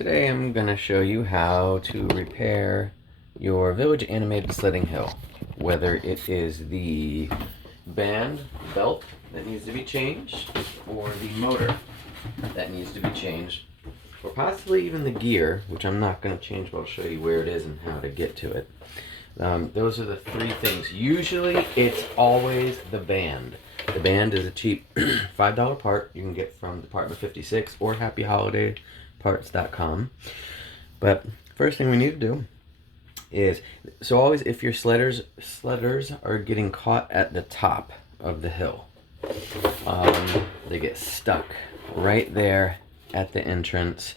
Today I'm going to show you how to repair your Village animated sledding hill. Whether it is the band belt that needs to be changed, or the motor that needs to be changed, or possibly even the gear, which I'm not going to change, but I'll show you where it is and how to get to it. Those are the three things. Usually it's always the band. The band is a cheap $5 part you can get from Department 56 or happyholidayparts.com. But first thing we need to do is, so always if your sledders are getting caught at the top of the hill, they get stuck right there at the entrance,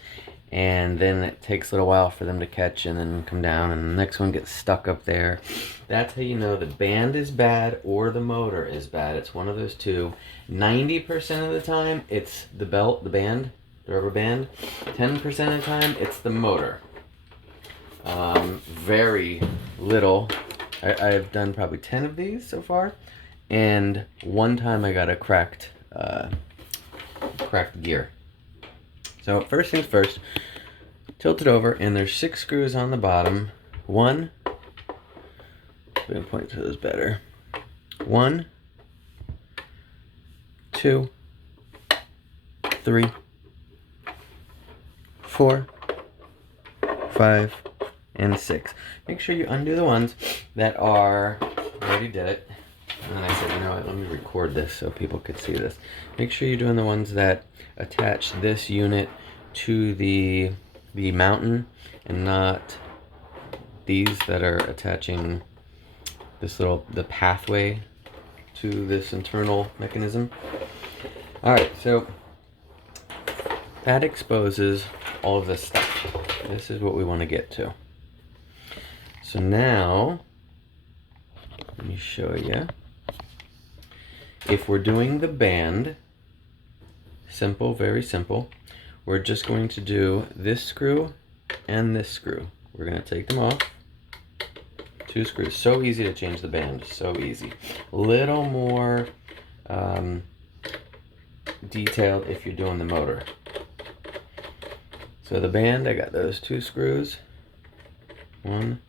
and then it takes a little while for them to catch and then come down, and the next one gets stuck up there. That's how you know the band is bad or the motor is bad. It's one of those two. 90% of the time it's the belt, the band, the rubber band. 10% of the time it's the motor. Very little. I've done probably 10 of these so far, and one time I got a cracked gear. So first things first, tilt it over, and there's 6 screws on the bottom. 1, I'm going to point to those better. 1, 2, 3, 4, 5, and 6. Make sure you undo the ones that are, I already did it, and then I said, you know what, let me record this so people could see this. Make sure you're doing the ones that attach this unit to the mountain, and not these that are attaching this the pathway to this internal mechanism. Alright, so that exposes all of this stuff. This is what we want to get to. So now, let me show you. If we're doing the band, simple, very simple, we're just going to do this screw and this screw. We're going to take them off. 2 screws. So easy to change the band. So easy. A little more detailed if you're doing the motor. So the band, I got those 2 screws. 1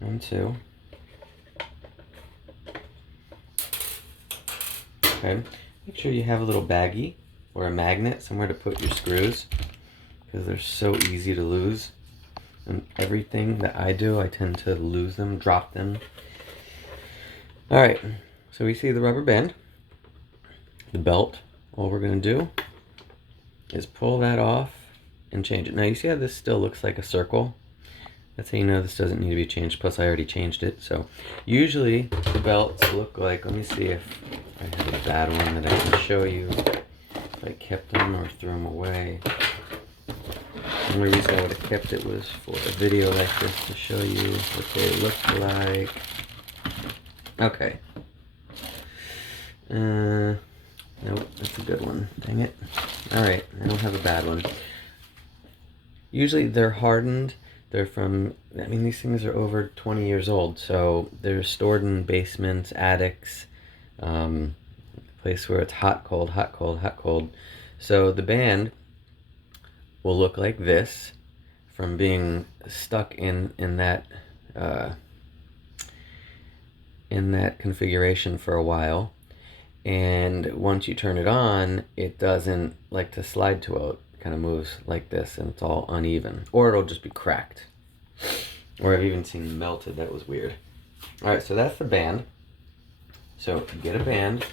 and 2. Okay. Make sure you have a little baggie or a magnet somewhere to put your screws, because they're so easy to lose. And everything that I do, I tend to lose them, drop them. Alright, so we see the rubber band, the belt. All we're going to do is pull that off and change it. Now you see how this still looks like a circle? That's how you know this doesn't need to be changed, plus I already changed it. So usually the belts look like, let me see if I have a bad one that I can show you. If I kept them or threw them away. The only reason I would have kept it was for a video like this, to show you what they look like. Okay. Nope, that's a good one. Dang it. Alright, I don't have a bad one. Usually they're hardened. They're from, I mean, these things are over 20 years old, so they're stored in basements, attics, place where it's hot, cold, hot, cold, hot, cold. So the band will look like this from being stuck in that configuration for a while. And once you turn it on, it doesn't like to slide to it. It kind of moves like this, and it's all uneven, or it'll just be cracked, or I've even seen melted. That was weird. All right, so that's the band. So get a band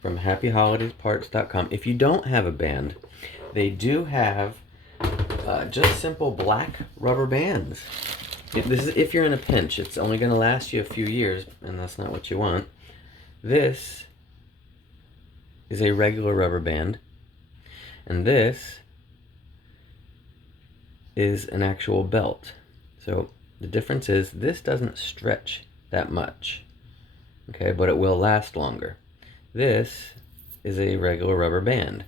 from happyholidayparts.com. If you don't have a band, they do have just simple black rubber bands. This is if you're in a pinch. It's only going to last you a few years, and that's not what you want. This is a regular rubber band, and this is an actual belt. So the difference is this doesn't stretch that much, okay, but it will last longer. This is a regular rubber band.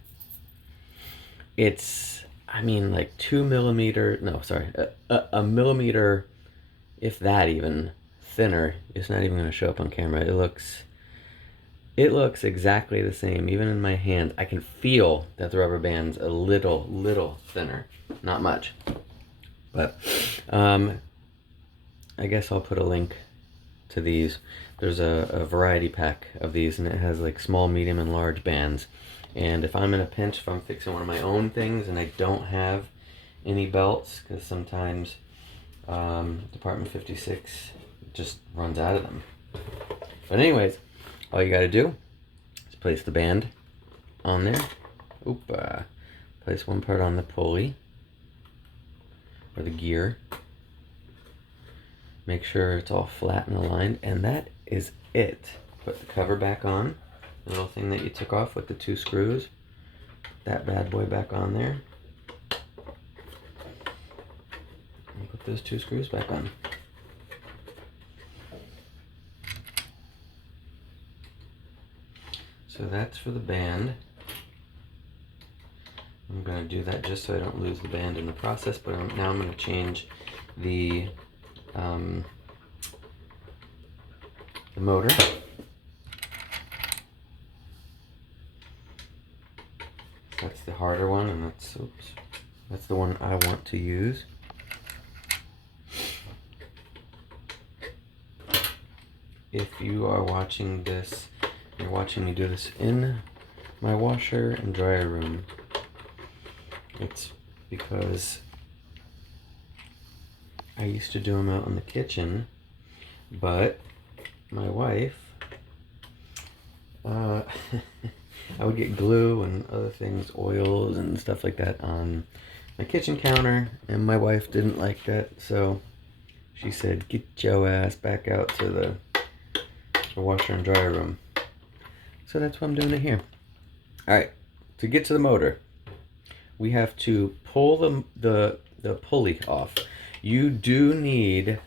It's, I mean, like 2 millimeter, no, sorry, a millimeter, if that even, thinner. It's not even going to show up on camera. It looks It looks exactly the same. Even in my hand, I can feel that the rubber band's a little thinner. Not much. But I guess I'll put a link to these. There's a variety pack of these, and it has like small, medium, and large bands. And if I'm in a pinch, if I'm fixing one of my own things and I don't have any belts, because sometimes Department 56 just runs out of them. But anyways, all you gotta do is place the band on there. Place one part on the pulley or the gear. Make sure it's all flat and aligned, and that is it. Put the cover back on, the little thing that you took off with the 2 screws. That bad boy back on there. And put those 2 screws back on. So that's for the band. I'm going to do that just so I don't lose the band in the process, but now I'm going to change the motor. That's the harder one, and that's the one I want to use. If you are watching this, you're watching me do this in my washer and dryer room. It's because I used to do them out in the kitchen, but my wife, I would get glue and other things, oils and stuff like that on my kitchen counter, and my wife didn't like that, so she said, "Get your ass back out to the washer and dryer room." So that's why I'm doing it here. Alright, to get to the motor, we have to pull the pulley off. You do need,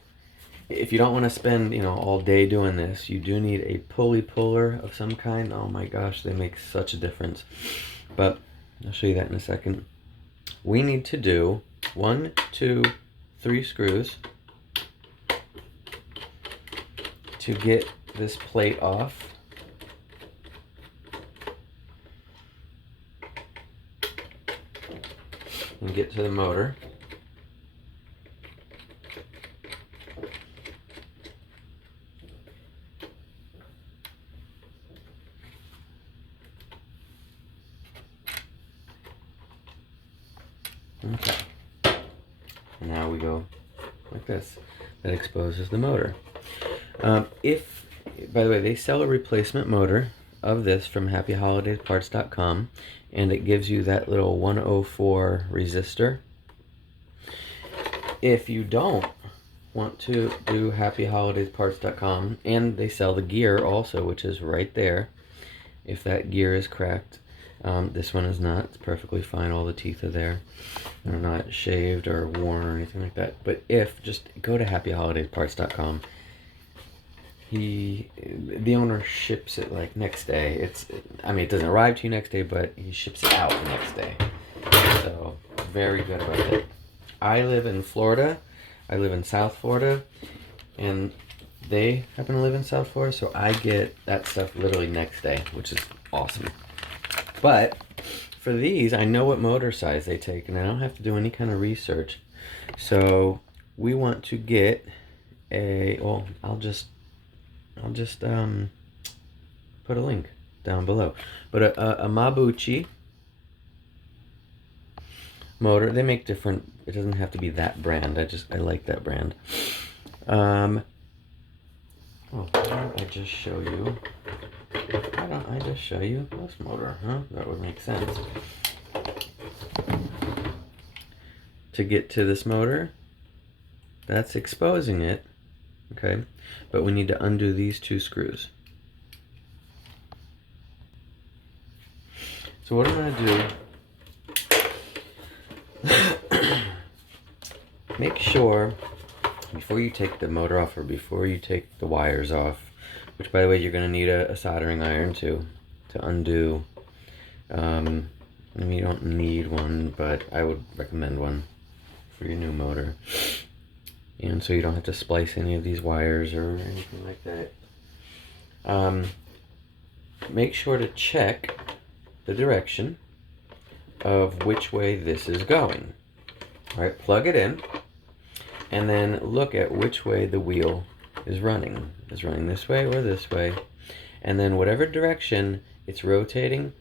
if you don't want to spend, all day doing this, you do need a pulley puller of some kind. Oh my gosh, they make such a difference. But I'll show you that in a second. We need to do 1, 2, 3 screws to get this plate off. And get to the motor. Okay. And now we go like this. That exposes the motor. By the way, they sell a replacement motor of this from happyholidayparts.com, and it gives you that little 104 resistor. If you don't want to do happyholidayparts.com, and they sell the gear also, which is right there. If that gear is cracked, this one is not. It's perfectly fine. All the teeth are there. They're not shaved or worn or anything like that. But just go to happyholidayparts.com. The owner ships it like next day. It doesn't arrive to you next day, but he ships it out the next day. So very good about it. I live in Florida. I live in South Florida, and they happen to live in South Florida, so I get that stuff literally next day, which is awesome. But for these, I know what motor size they take, and I don't have to do any kind of research. So we want to get I'll just put a link down below. But a Mabuchi motor, they make different. It doesn't have to be that brand. I like that brand. Why don't I just show you? Why don't I just show you this motor? That would make sense. To get to this motor, that's exposing it. Okay, but we need to undo these 2 screws. So what I'm going to do, make sure before you take the motor off, or before you take the wires off, which by the way you're going to need a soldering iron to undo. You don't need one, but I would recommend one for your new motor. And so you don't have to splice any of these wires or anything like that. make sure to check the direction of which way this is going. All right, plug it in, and then look at which way the wheel is running. Is running this way or this way? And then whatever direction it's rotating,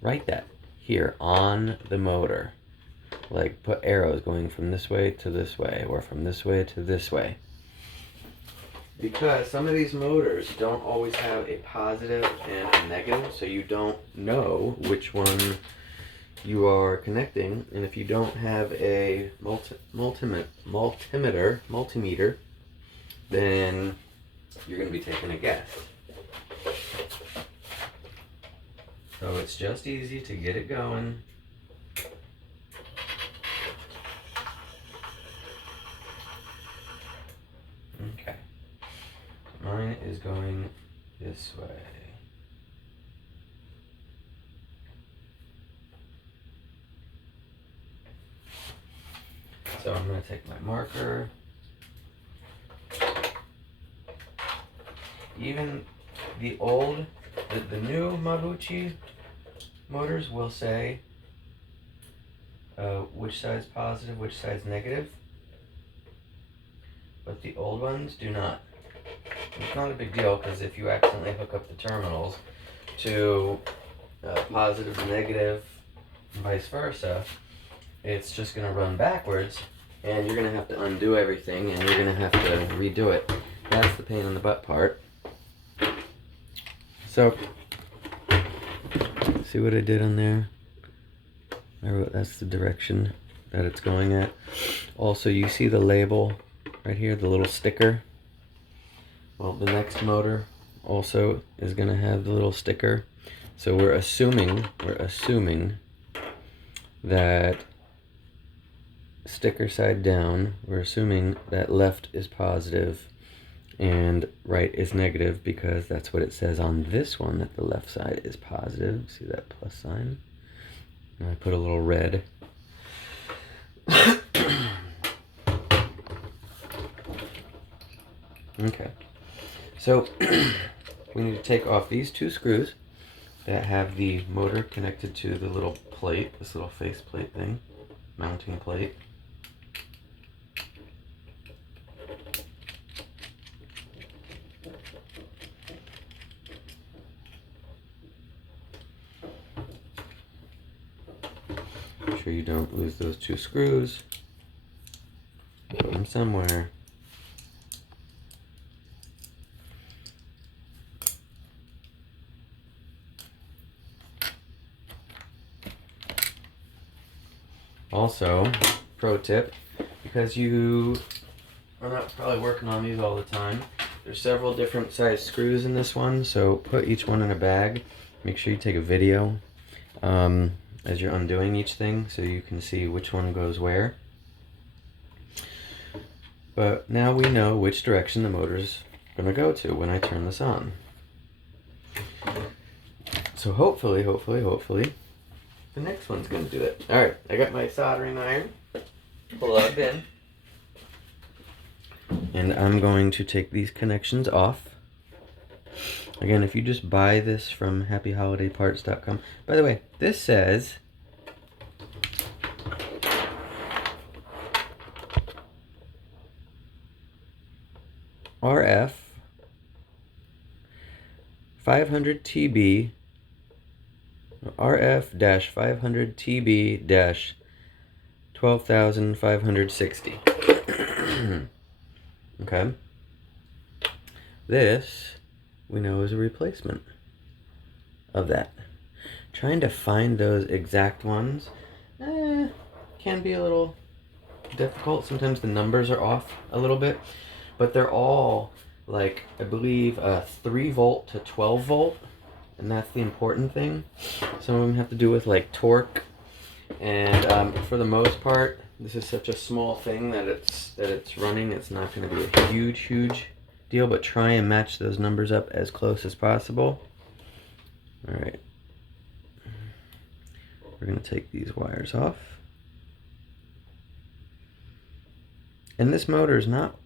write that here on the motor. Like put arrows going from this way to this way, or from this way to this way. Because some of these motors don't always have a positive and a negative, so you don't know which one you are connecting. And if you don't have a multimeter, then you're going to be taking a guess. So it's just easy to get it going. Okay. Mine is going this way. So I'm going to take my marker. Even the new Mabuchi motors will say which side's positive, which side's negative. But the old ones do not. It's not a big deal, because if you accidentally hook up the terminals to positive and negative, and vice versa, it's just going to run backwards, and you're going to have to undo everything, and you're going to have to redo it. That's the pain in the butt part. So, see what I did on there? I wrote that's the direction that it's going at. Also, you see the label right here, the little sticker? Well, the next motor also is going to have the little sticker. So we're assuming that sticker side down, we're assuming that left is positive and right is negative, because that's what it says on this one, that the left side is positive. See that plus sign? And I put a little red. Okay. So we need to take off these two screws that have the motor connected to the little plate, this little face plate thing, mounting plate. Make sure you don't lose those two screws. Put them somewhere. Also, pro tip, because you are not probably working on these all the time, there's several different size screws in this one, so put each one in a bag. Make sure you take a video as you're undoing each thing, so you can see which one goes where. But now we know which direction the motor's going to go to when I turn this on. So hopefully, the next one's going to do it. Alright, I got my soldering iron plugged in. And I'm going to take these connections off. Again, if you just buy this from happyholidayparts.com. By the way, this says RF 500 TB RF-500 TB-12560. Okay. This we know is a replacement of that. Trying to find those exact ones can be a little difficult. Sometimes the numbers are off a little bit, but they're all like, I believe, 3 volt to 12 volt. And that's the important thing. Some of them have to do with like torque, and for the most part, this is such a small thing that it's running. It's not going to be a huge deal, but try and match those numbers up as close as possible. All right, we're going to take these wires off, and this motor is not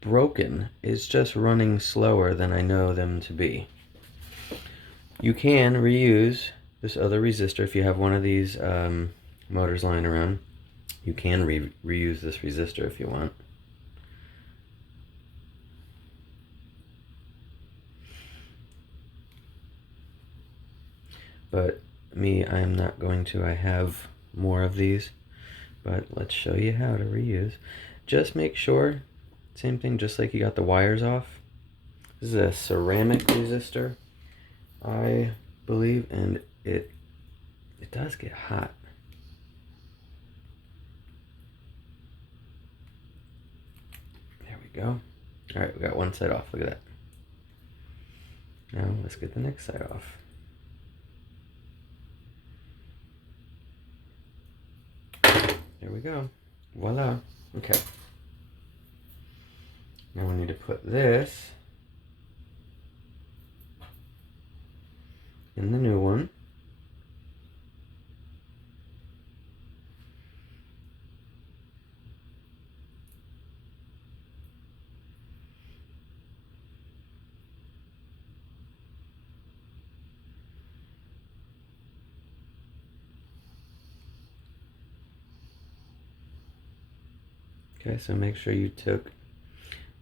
broken. It's just running slower than I know them to be. You can reuse this other resistor if you have one of these motors lying around. You can reuse this resistor if you want. But me, I am not going to. I have more of these. But let's show you how to reuse. Just make sure, same thing, just like you got the wires off. This is a ceramic resistor, I believe, and it does get hot. There we go. All right, we got one side off. Look at that. Now let's get the next side off. There we go. Voila. Okay. Now we need to put this in the new one. Okay, so make sure you took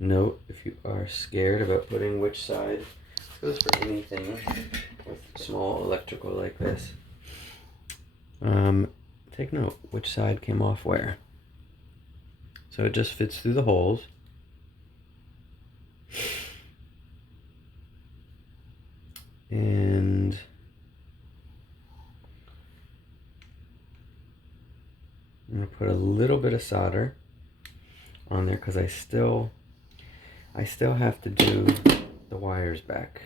note if you are scared about putting which side. This goes for anything with small electrical like this. Take note which side came off where. So it just fits through the holes. And I'm gonna put a little bit of solder on there because I still have to do the wires back.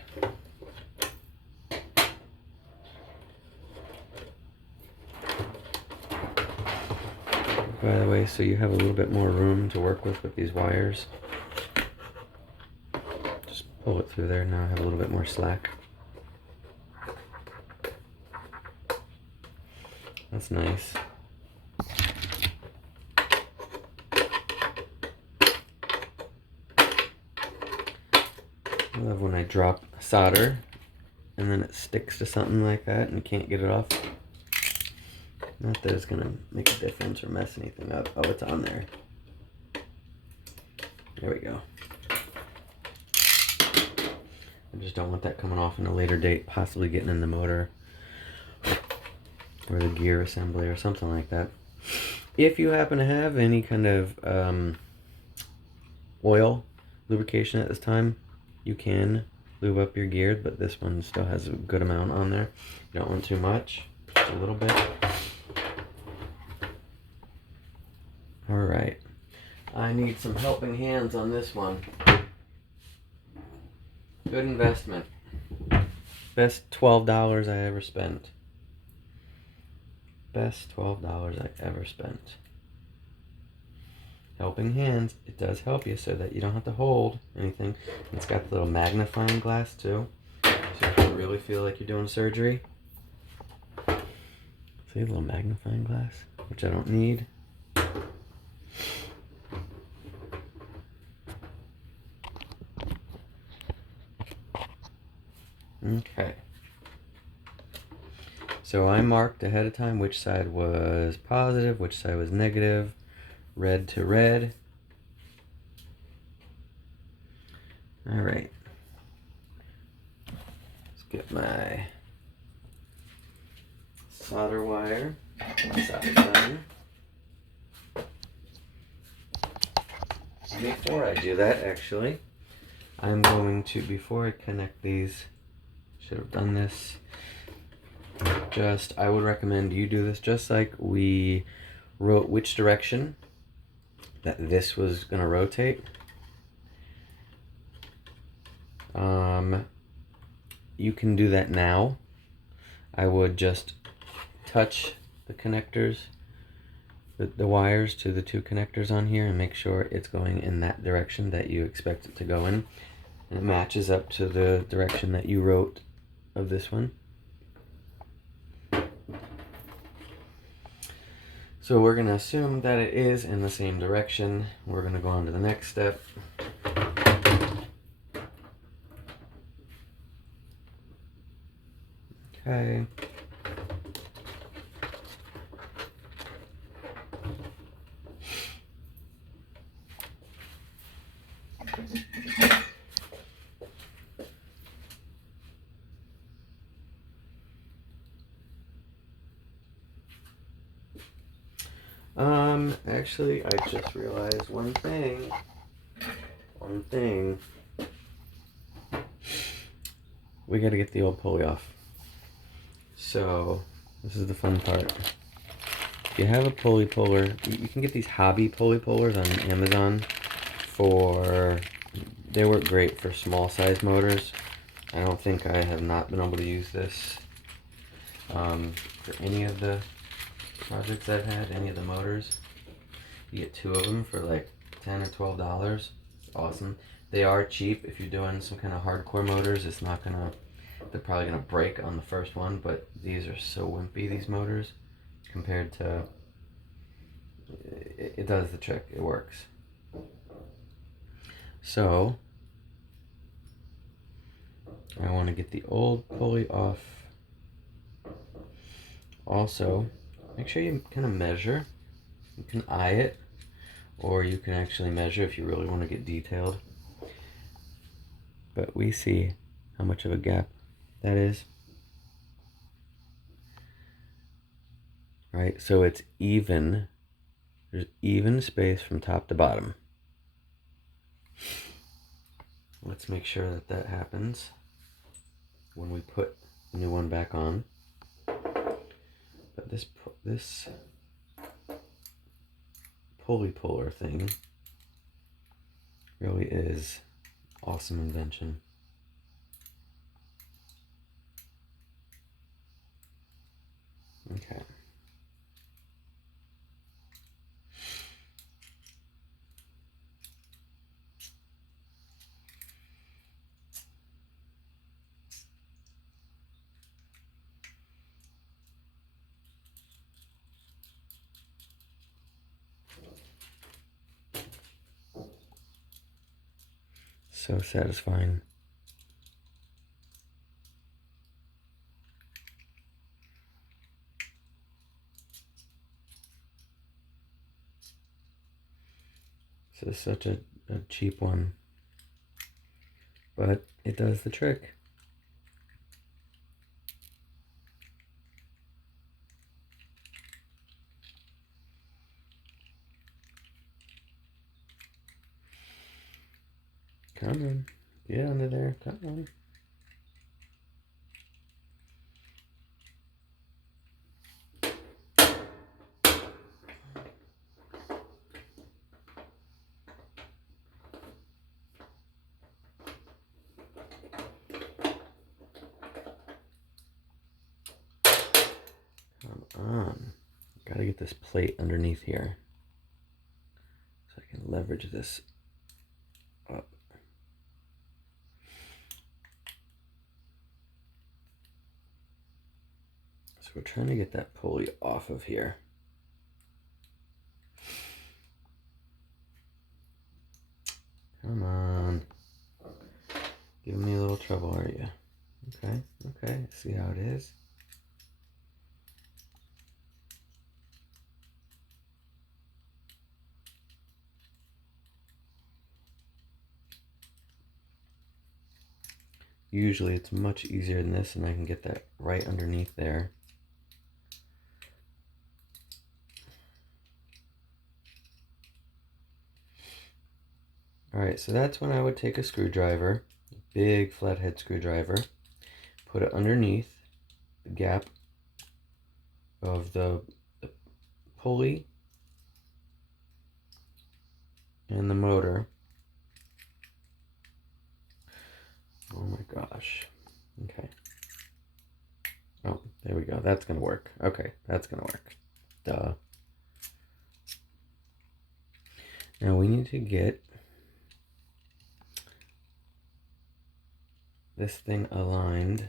By the way, so you have a little bit more room to work with these wires. Just pull it through there. Now I have a little bit more slack. That's nice. I love when I drop solder and then it sticks to something like that and you can't get it off. Not that it's gonna make a difference or mess anything up. Oh, it's on there. There we go. I just don't want that coming off in a later date, possibly getting in the motor or the gear assembly or something like that. If you happen to have any kind of oil lubrication at this time, you can lube up your gear, but this one still has a good amount on there. You don't want too much, just a little bit. All right, I need some helping hands on this one. Good investment. Best $12 I ever spent. Best $12 I ever spent. Helping hands, it does help you so that you don't have to hold anything. It's got the little magnifying glass too, so you can really feel like you're doing surgery. See, a little magnifying glass, which I don't need. Okay. So I marked ahead of time which side was positive, which side was negative, red to red. All right. Let's get my solder wire. Solder gun. Before I do that, actually, I'm going to, before I connect these, should have done this. I would recommend you do this just like we wrote which direction that this was going to rotate. You can do that now. I would just touch the connectors, the wires to the two connectors on here and make sure it's going in that direction that you expect it to go in. And it matches up to the direction that you wrote of this one. So we're going to assume that it is in the same direction. We're going to go on to the next step. Okay. Actually, I just realized one thing. One thing. We gotta get the old pulley off. So, this is the fun part. If you have a pulley puller, you can get these hobby pulley pullers on Amazon they work great for small size motors. I don't think I have not been able to use this for any of the projects I've had, any of the motors. You get 2 of them for like $10 or $12. It's awesome. They are cheap if you're doing some kind of hardcore motors. They're probably gonna break on the first one, but these are so wimpy, these motors, compared to, it does the trick, it works. So, I wanna get the old pulley off. Also, make sure you kind of measure. You can eye it, or you can actually measure if you really want to get detailed. But we see how much of a gap that is. Right, so it's even. There's even space from top to bottom. Let's make sure that that happens when we put the new one back on. But this pulley puller thing really is awesome invention. Okay. So satisfying. This is such a cheap one, but it does the trick. Come on, get under there, come on. Come on. Gotta get this plate underneath here so I can leverage this up. So we're trying to get that pulley off of here. Come on. Giving me a little trouble, are you? Okay, okay, see how it is. Usually it's much easier than this, and I can get that right underneath there. Alright, so that's when I would take a screwdriver, a big flathead screwdriver, put it underneath the gap of the pulley and the motor. Oh my gosh. Okay. Oh, there we go. That's gonna work. Okay, that's gonna work. Duh. Now we need to get this thing aligned.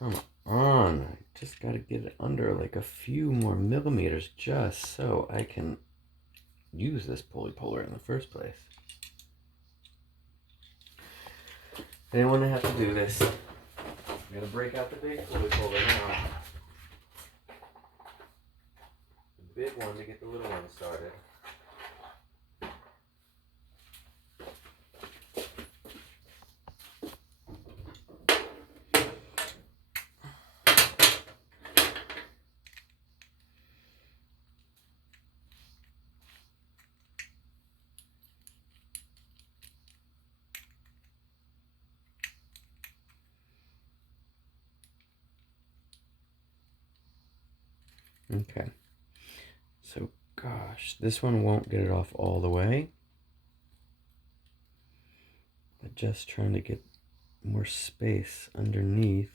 Come on. I just got to get it under like a few more millimeters just so I can use this pulley puller in the first place. I didn't want to have to do this. I'm going to break out the big pulley puller now. The big one to get the little one started. Okay, so gosh, this one won't get it off all the way, but just trying to get more space underneath.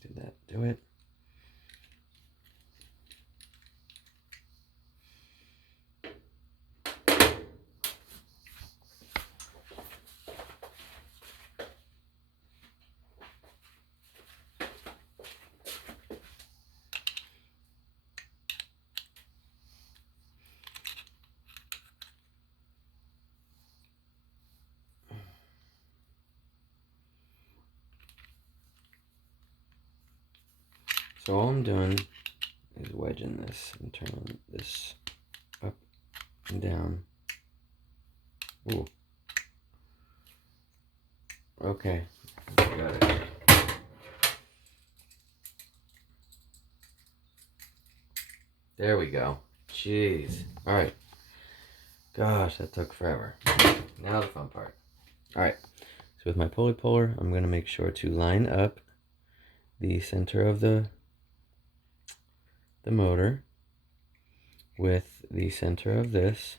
Did that do it? So all I'm doing is wedging this and turning this up and down. Ooh. Okay, got it. There we go. Jeez. All right. Gosh, that took forever. Now the fun part. All right. So with my pulley puller, I'm going to make sure to line up the center of the motor with the center of this.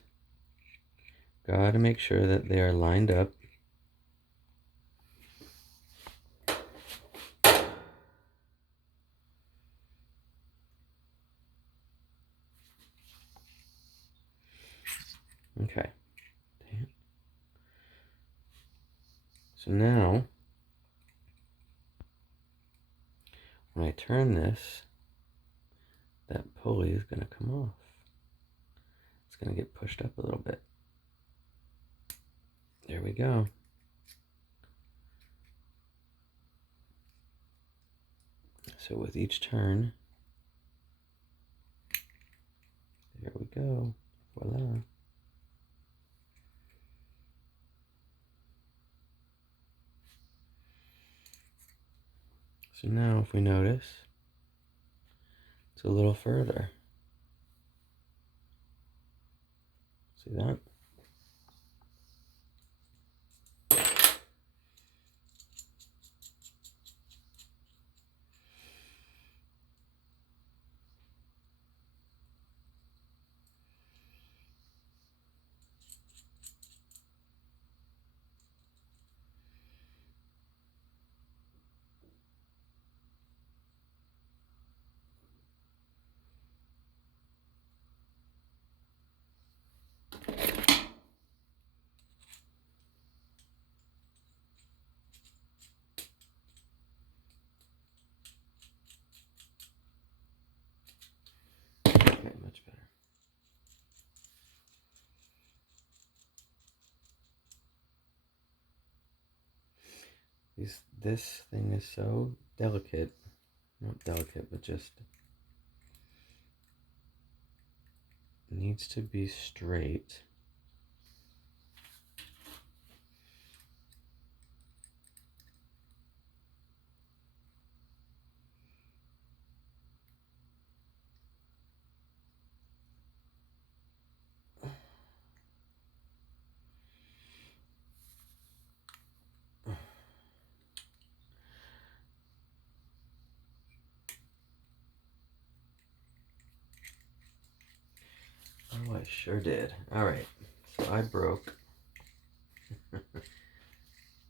Gotta make sure that they are lined up. Okay. So now, when I turn this, that pulley is going to come off. It's going to get pushed up a little bit. There we go. So with each turn, there we go. Voila. So now if we notice, it's a little further. See that? Okay, much better. This thing is so delicate. Not delicate, but just needs to be straight. Oh, I sure did. All right, so I broke. And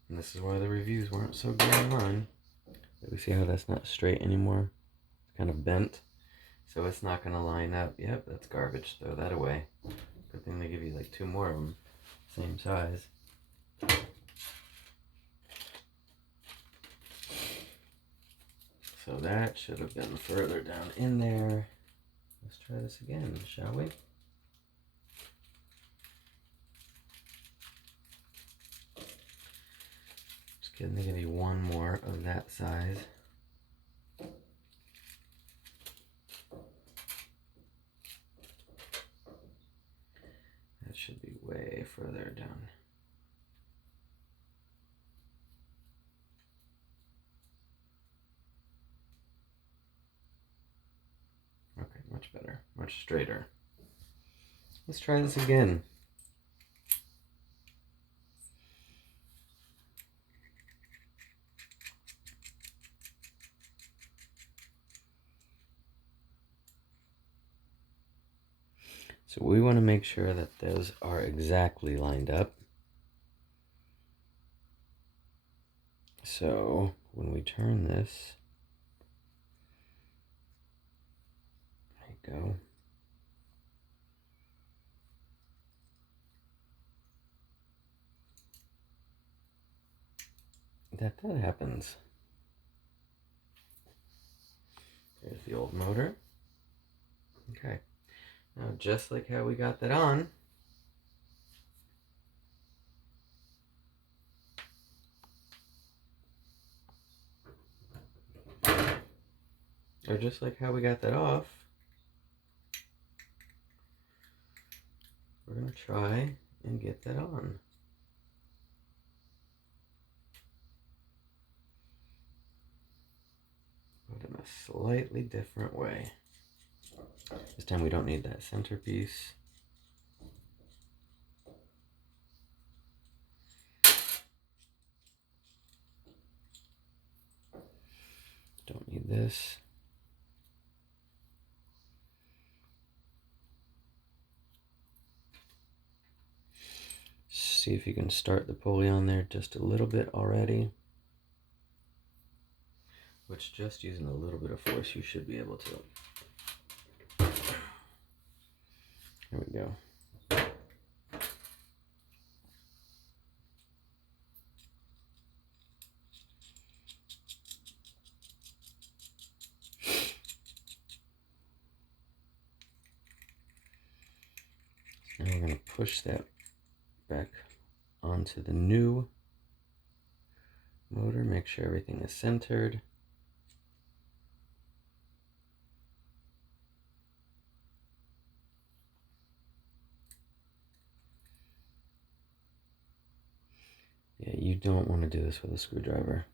this is why the reviews weren't so good online. We see how that's not straight anymore. It's kind of bent. So it's not going to line up. Yep, that's garbage. Throw that away. Good thing they give you like 2 more of them, same size. So that should have been further down in there. Let's try this again, shall we? Just kidding, they give you 1 more of that size. That should be way further down. Okay, much better, much straighter. Let's try this again. So we want to make sure that those are exactly lined up. So when we turn this, there you go. That happens. There's the old motor. Okay. Now, just like how we got that on, or just like how we got that off, we're going to try and get that on. But in a slightly different way. This time we don't need that centerpiece. Don't need this. See if you can start the pulley on there just a little bit already. Which, just using a little bit of force, you should be able to. There we go. Now we're going to push that back onto the new motor. Make sure everything is centered. Yeah, you don't want to do this with a screwdriver.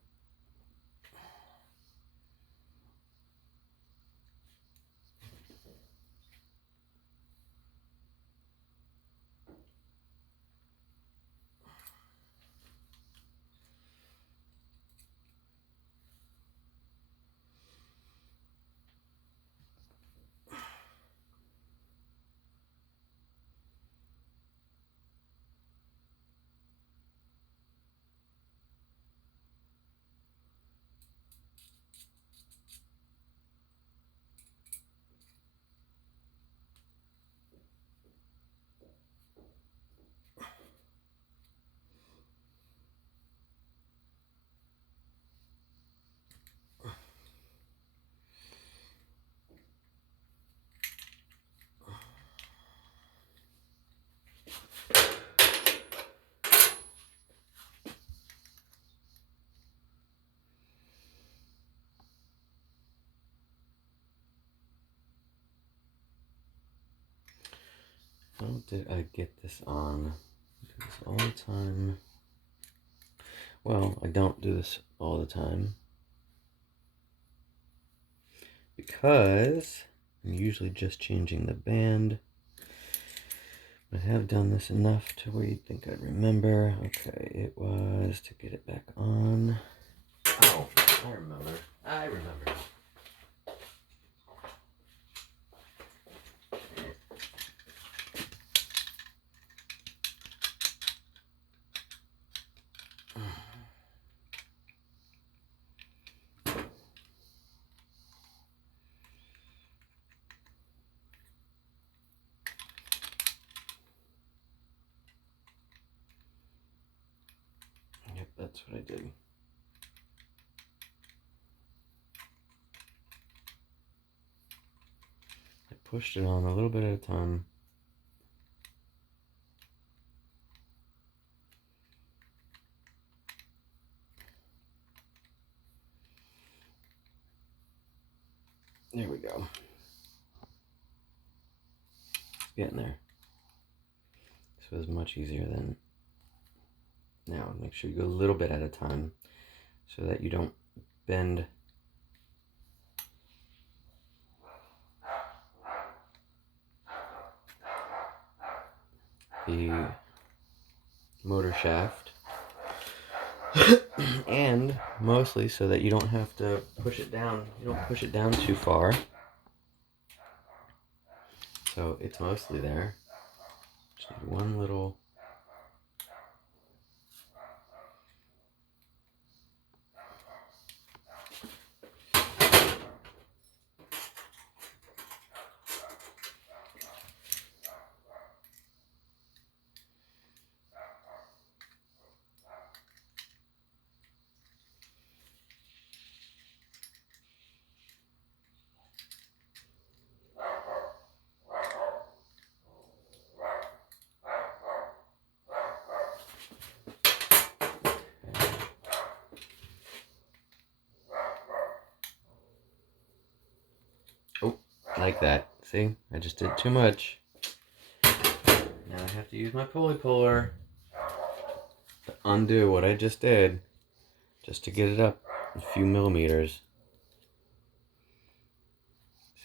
How did I get this on? I do this all the time. Well, I don't do this all the time because I'm usually just changing the band. I have done this enough to where you'd think I'd remember. Okay, it was to get it back on. Oh, I remember. I remember. that's what I did. I pushed it on a little bit at a time. There we go. Getting there. This was much easier than now. Make sure you go a little bit at a time so that you don't bend the motor shaft. And mostly so that you don't have to push it down. You don't push it down too far. So it's mostly there. Just need one little. Oh, like that. See, I just did too much. Now I have to use my pulley puller to undo what I just did, just to get it up a few millimeters.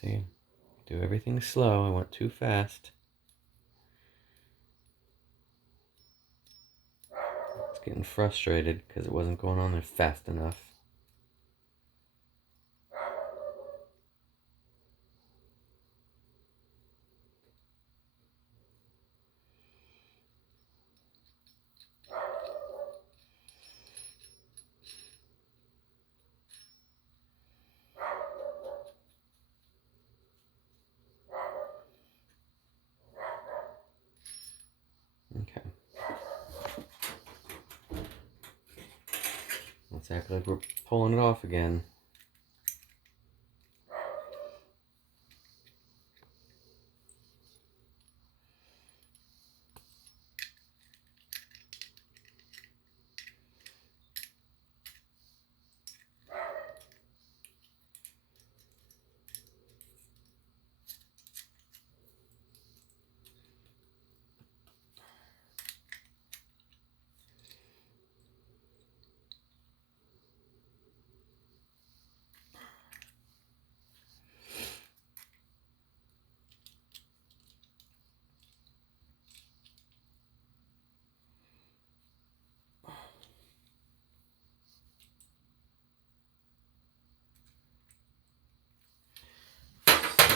See, do everything slow. I went too fast. It's getting frustrated because it wasn't going on there fast enough. Okay. Let's act like we're pulling it off again.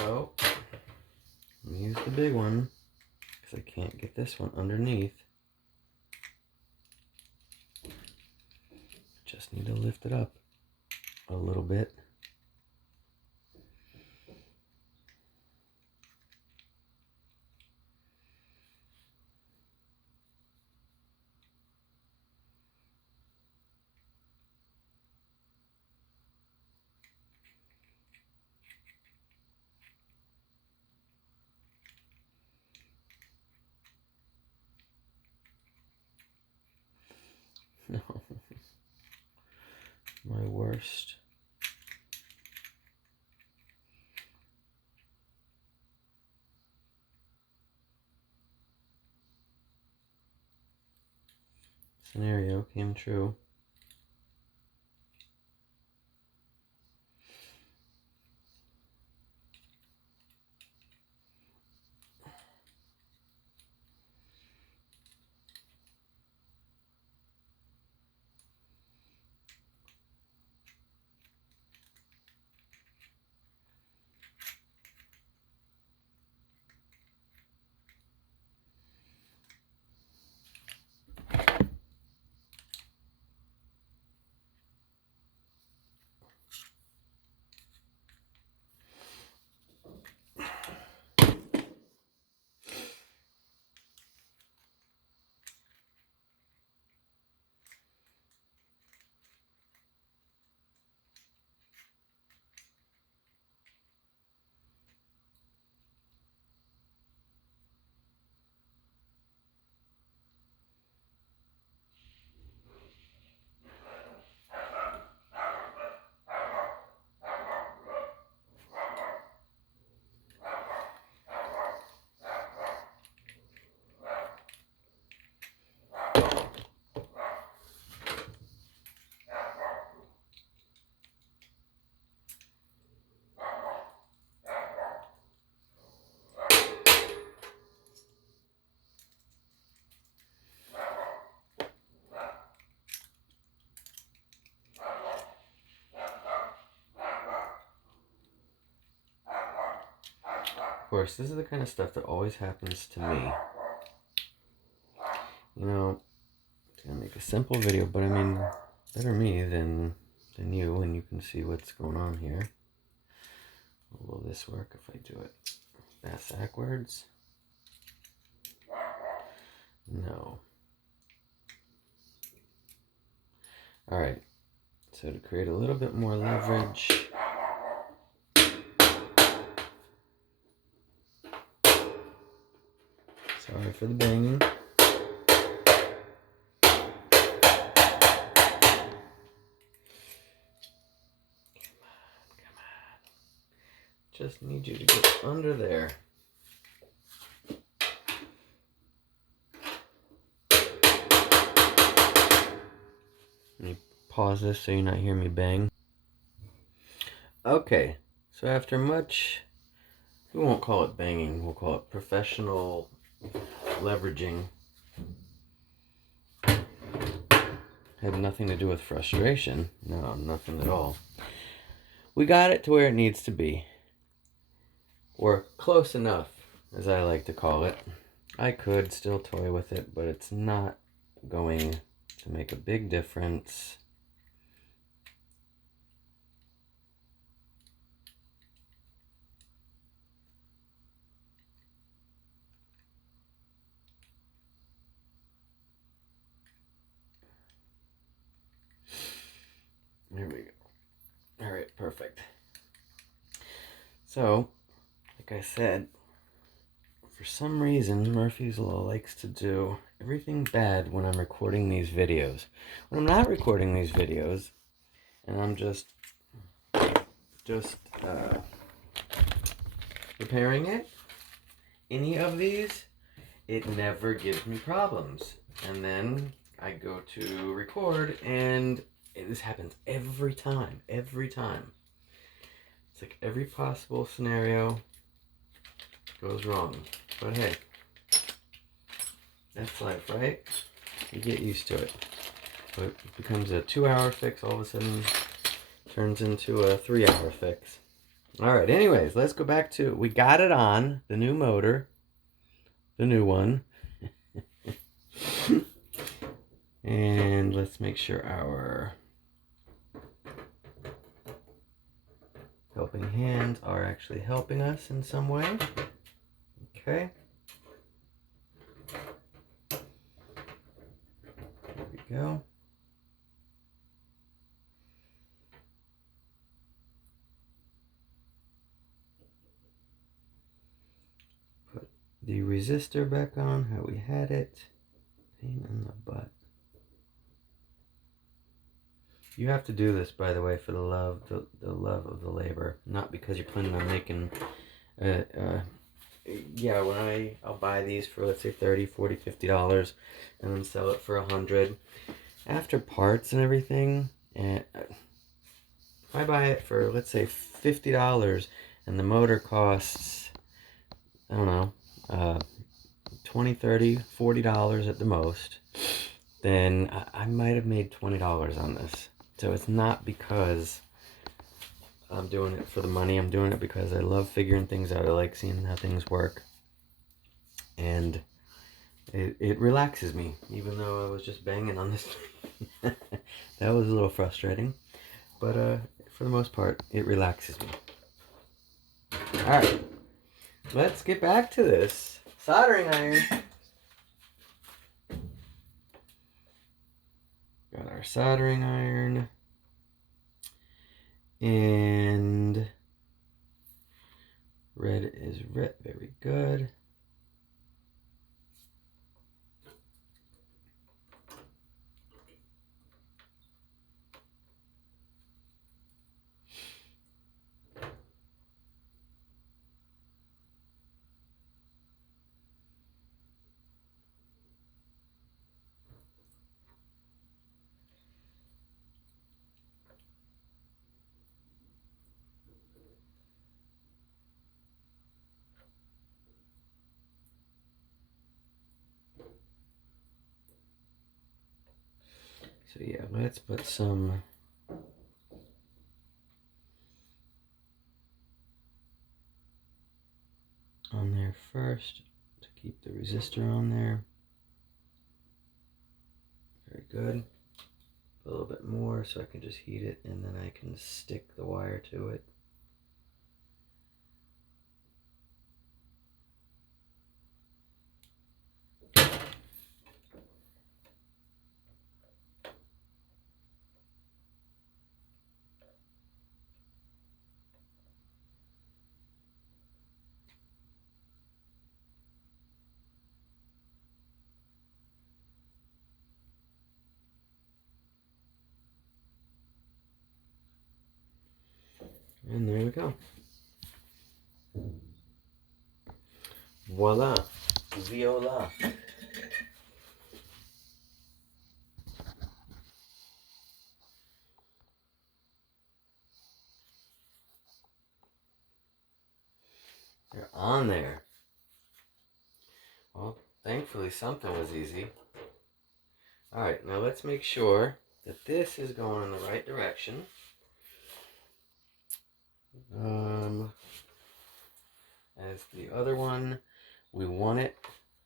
So, I'm gonna use the big one because I can't get this one underneath. Just need to lift it up a little bit. No. My worst. Scenario came true. Of course, this is the kind of stuff that always happens to me. You know, I'm gonna make a simple video, but I mean, better me than you, and you can see what's going on here. Will this work if I do it backwards? No. All right, so to create a little bit more leverage, sorry for the banging. Come on. Just need you to get under there. Let me pause this so you're not hearing me bang. Okay, so after much, we won't call it banging, we'll call it professional leveraging. Had nothing to do with frustration. No, nothing at all. We got it to where it needs to be. Or close enough, as I like to call it. I could still toy with it, but it's not going to make a big difference. There we go. All right, perfect. So, like I said, for some reason, Murphy's Law likes to do everything bad when I'm recording these videos. When I'm not recording these videos, and I'm just preparing it, any of these, it never gives me problems. And then I go to record, and this happens every time. Every time. It's like every possible scenario goes wrong. But hey, that's life, right? You get used to it. So it becomes a 2-hour fix, all of a sudden turns into a 3-hour fix. All right, anyways, let's go back to, we got it on, the new motor, the new one. And let's make sure our helping hands are actually helping us in some way. Okay. There we go. Put the resistor back on how we had it. Pain in the butt. You have to do this, by the way, for the love of the labor, not because you're planning on making. Yeah, when I'll buy these for, let's say, $30, $40, $50, and then sell it for $100. After parts and everything, and if I buy it for, let's say, $50, and the motor costs, I don't know, $20, $30, $40 at the most, then I might have made $20 on this. So it's not because I'm doing it for the money. I'm doing it because I love figuring things out. I like seeing how things work. And it relaxes me, even though I was just banging on this. That was a little frustrating. But for the most part, it relaxes me. Alright, let's get back to this soldering iron. Got our soldering iron. And red is red. Very good. So yeah, let's put some on there first to keep the resistor on there. Very good. A little bit more so I can just heat it and then I can stick the wire to it. And there we go. Voila. Viola. They're on there. Well, thankfully something was easy. Alright, now let's make sure that this is going in the right direction. As the other one, we want it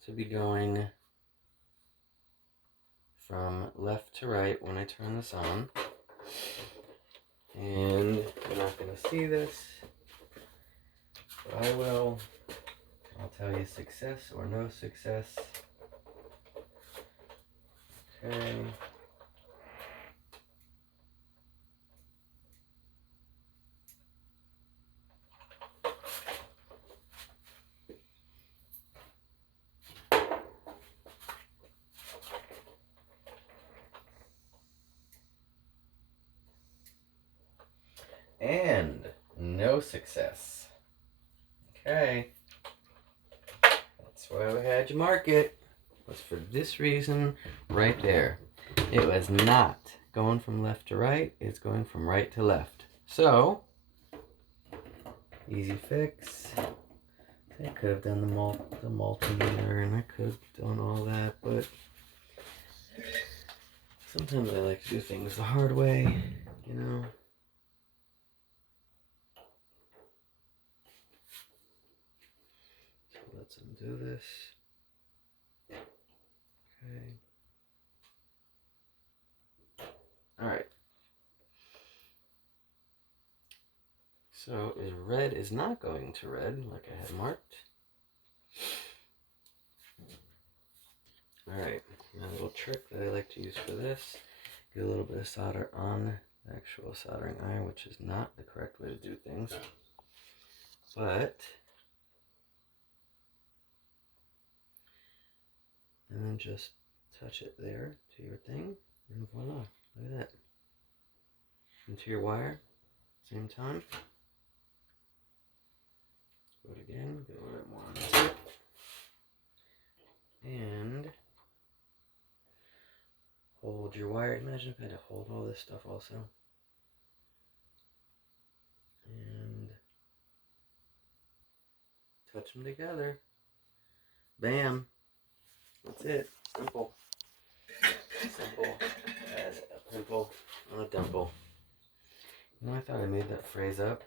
to be going from left to right when I turn this on. And you're not going to see this, but I will. I'll tell you success or no success. Okay. And no success. Okay. That's why I had you mark it. Was for this reason right there. It was not going from left to right. It's going from right to left. So, easy fix. I could have done the multimeter and I could have done all that, but sometimes I like to do things the hard way, you know. So let's undo this. Okay. Alright. So red is not going to red like I had marked. Alright, now a little trick that I like to use for this. Get a little bit of solder on the actual soldering iron, which is not the correct way to do things. But, and then just touch it there to your thing, and voila, look at that. Into your wire, same time. Do it again, get a little bit more on the tip. And hold your wire. Imagine if I had to hold all this stuff also. And touch them together. Bam. That's it. Simple. Simple as a pimple on a dimple. You know, I thought I made that phrase up.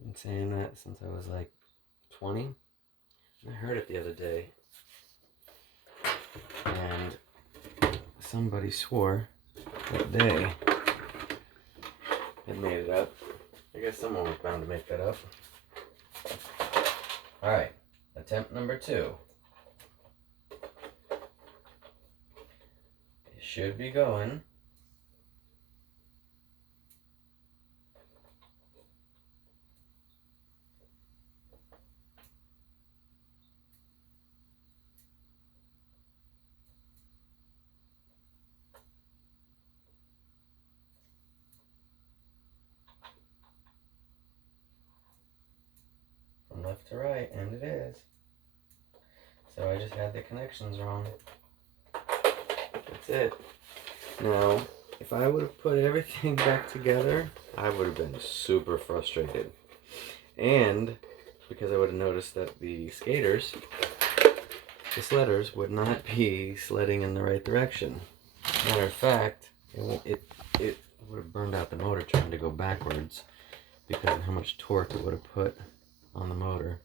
I've been saying that since I was like 20. I heard it the other day. And somebody swore that they had made it up. I guess someone was bound to make that up. Alright, attempt number 2. It should be going. From left to right, and it is. So I just had the connections wrong. That's it. Now, if I would have put everything back together, I would have been super frustrated. And because I would have noticed that the skaters, the sledders, would not be sledding in the right direction. Matter of fact, it would have burned out the motor trying to go backwards because of how much torque it would have put on the motor.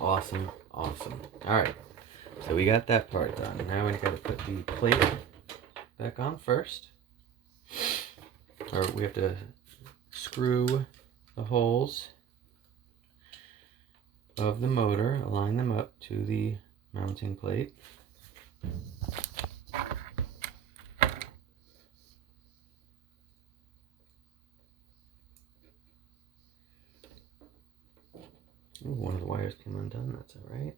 Awesome, awesome. All right, so we got that part done. Now we got to put the plate back on first. Or we have to screw the holes of the motor, align them up to the mounting plate. Ooh, one of the wires came undone, that's all right.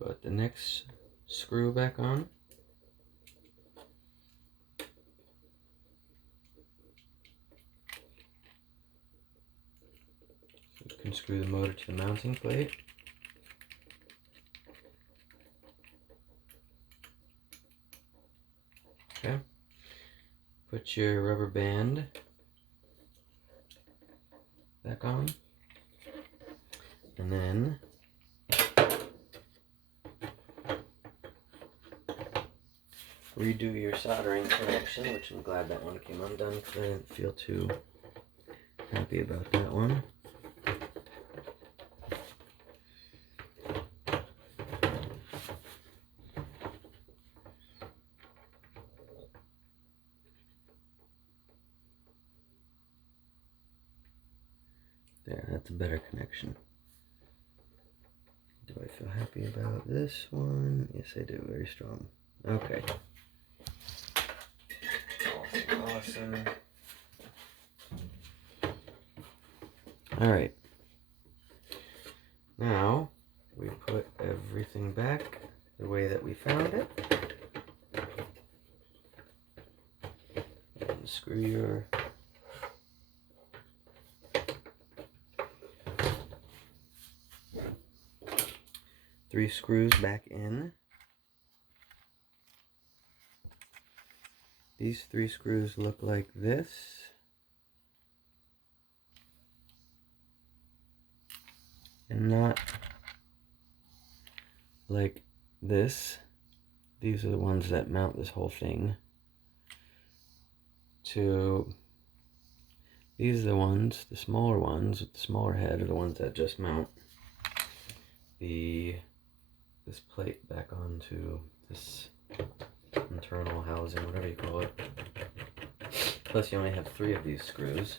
Put the next screw back on. So you can screw the motor to the mounting plate. Okay. Put your rubber band back on. And then redo your soldering connection, which I'm glad that one came undone because I didn't feel too happy about that one. There, that's a better connection. Do I feel happy about this one? Yes, I do. Very strong. Okay. Awesome. All right. Now we put everything back the way that we found it. And screw your three screws back in. These three screws look like this. And not like this. These are the ones that mount this whole thing to, these are the ones, the smaller ones with the smaller head are the ones that just mount this plate back onto this internal housing, whatever you call it. Plus you only have 3 of these screws,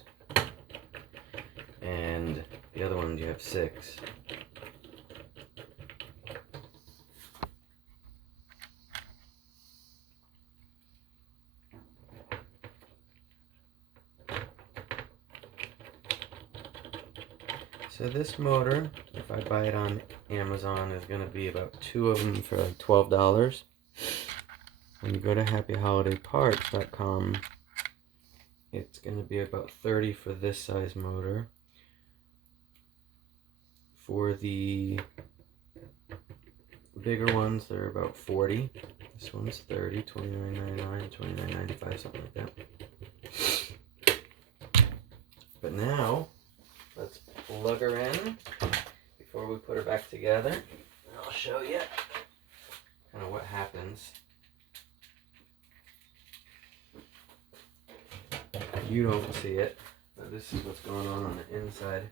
and the other ones you have 6. So this motor, if I buy it on Amazon, is going to be about 2 of them for like $12. When you go to happyholidayparts.com, it's going to be about $30 for this size motor. For the bigger ones, they're about $40. This one's $30, $29.99, $29.95, something like that. But now, let's plug her in before we put her back together. And I'll show you kind of what happens. You don't see it, but this is what's going on the inside.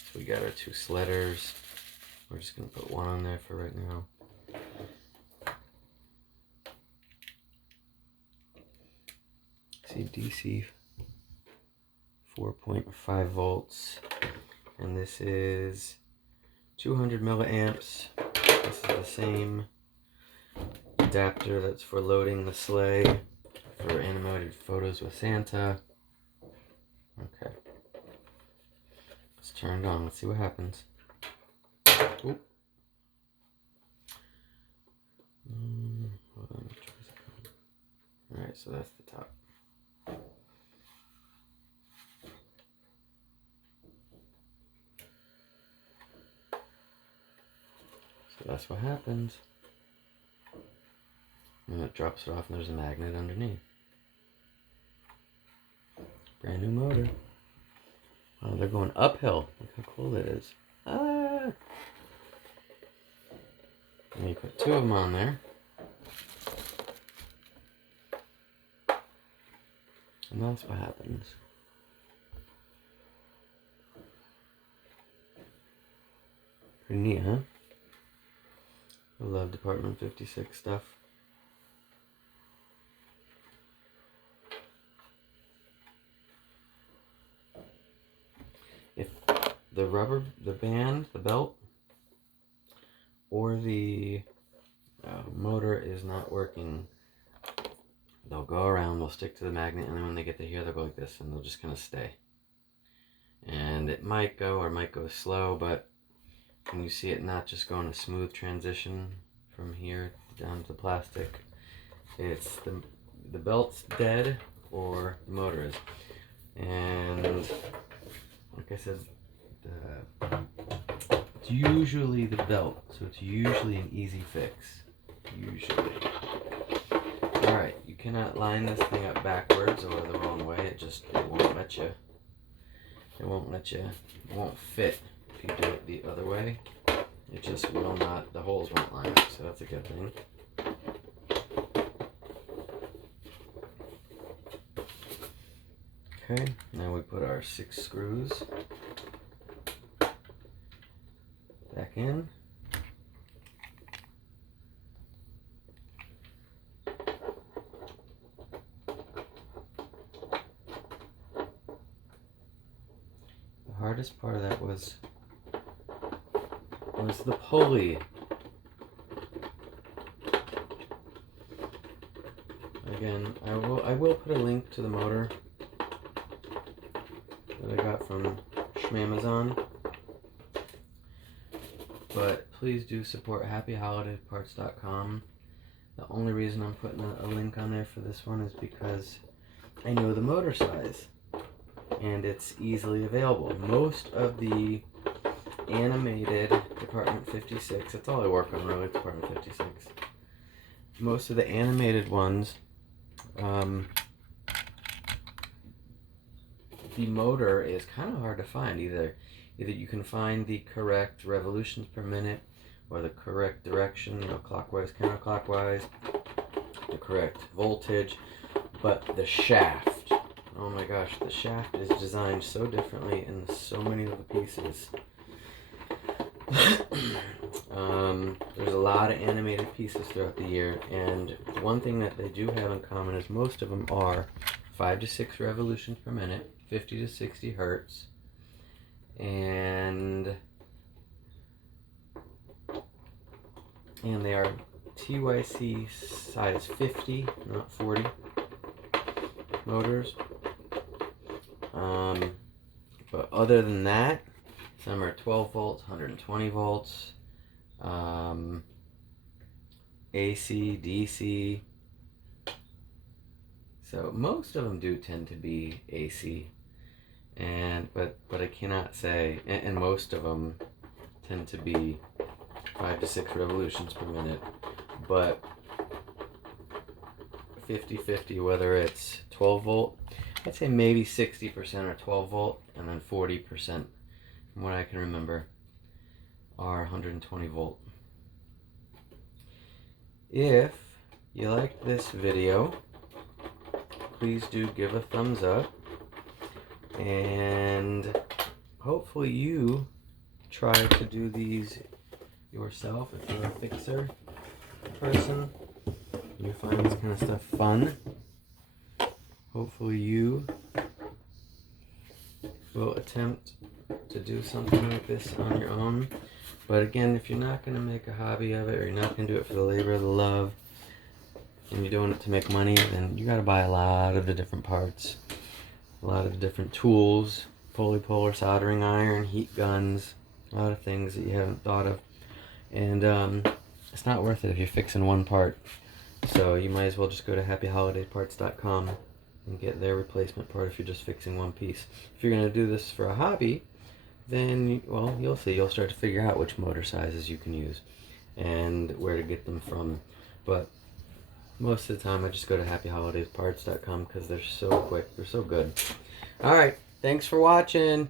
So we got our 2 sledders. We're just going to put one on there for right now. See, DC 4.5 volts. And this is 200 milliamps. This is the same adapter that's for loading the sleigh for animated photos with Santa. Okay. It's turned on. Let's see what happens. Oop. Hold on, so that's the top. So that's what happens. And it drops it off and there's a magnet underneath. Brand new motor. Oh, they're going uphill. Look how cool it is. Ah! And you put 2 of them on there. And that's what happens. Pretty neat, huh? I love Department 56 stuff. If the rubber, the band, the belt, or the motor is not working, they'll go around, they'll stick to the magnet, and then when they get to here, they'll go like this, and they'll just kind of stay. And it might go, or it might go slow, but when you see it not just go in a smooth transition from here down to the plastic, it's the belt's dead or the motor is. And like I said, it's usually the belt, so it's usually an easy fix. Usually. Alright, you cannot line this thing up backwards or the wrong way. It won't let you. It won't fit if you do it the other way. It just will not, the holes won't line up, so that's a good thing. Okay, now we put our 6 screws back in. The hardest part of that was the pulley. Again, I will put a link to the motor that I got from Schmamazon. But please do support happyholidayparts.com. The only reason I'm putting a link on there for this one is because I know the motor size and it's easily available. Most of the animated Department 56, that's all I work on really, Department 56. Most of the animated ones, the motor is kind of hard to find. Either you can find the correct revolutions per minute or the correct direction, clockwise, counterclockwise, the correct voltage, but the shaft, oh my gosh, the shaft is designed so differently in so many of the pieces. There's a lot of animated pieces throughout the year, and one thing that they do have in common is most of them are 5 to 6 revolutions per minute, 50 to 60 hertz, and they are TYC size 50, not 40 motors. But other than that, some are 12 volts, 120 volts, AC, DC. So most of them do tend to be AC, but I cannot say, and most of them tend to be 5 to 6 revolutions per minute, but 50-50, whether it's 12 volt, I'd say maybe 60% are 12 volt, and then 40%, from what I can remember, are 120 volt. If you liked this video, please do give a thumbs up, and hopefully you try to do these yourself if you're a fixer person. You find this kind of stuff fun. Hopefully you will attempt to do something like this on your own. But again, if you're not going to make a hobby of it, or you're not going to do it for the labor of the love, and you're doing it to make money, then you got to buy a lot of the different parts, a lot of the different tools, polypolar soldering iron, heat guns, a lot of things that you haven't thought of. And it's not worth it if you're fixing one part So you might as well just go to happyholidayparts.com and get their replacement part if you're just fixing one piece. If you're going to do this for a hobby, then, well, you'll see. You'll start to figure out which motor sizes you can use and where to get them from. But most of the time I just go to happyholidayparts.com because they're so quick. They're so good. All right. Thanks for watching.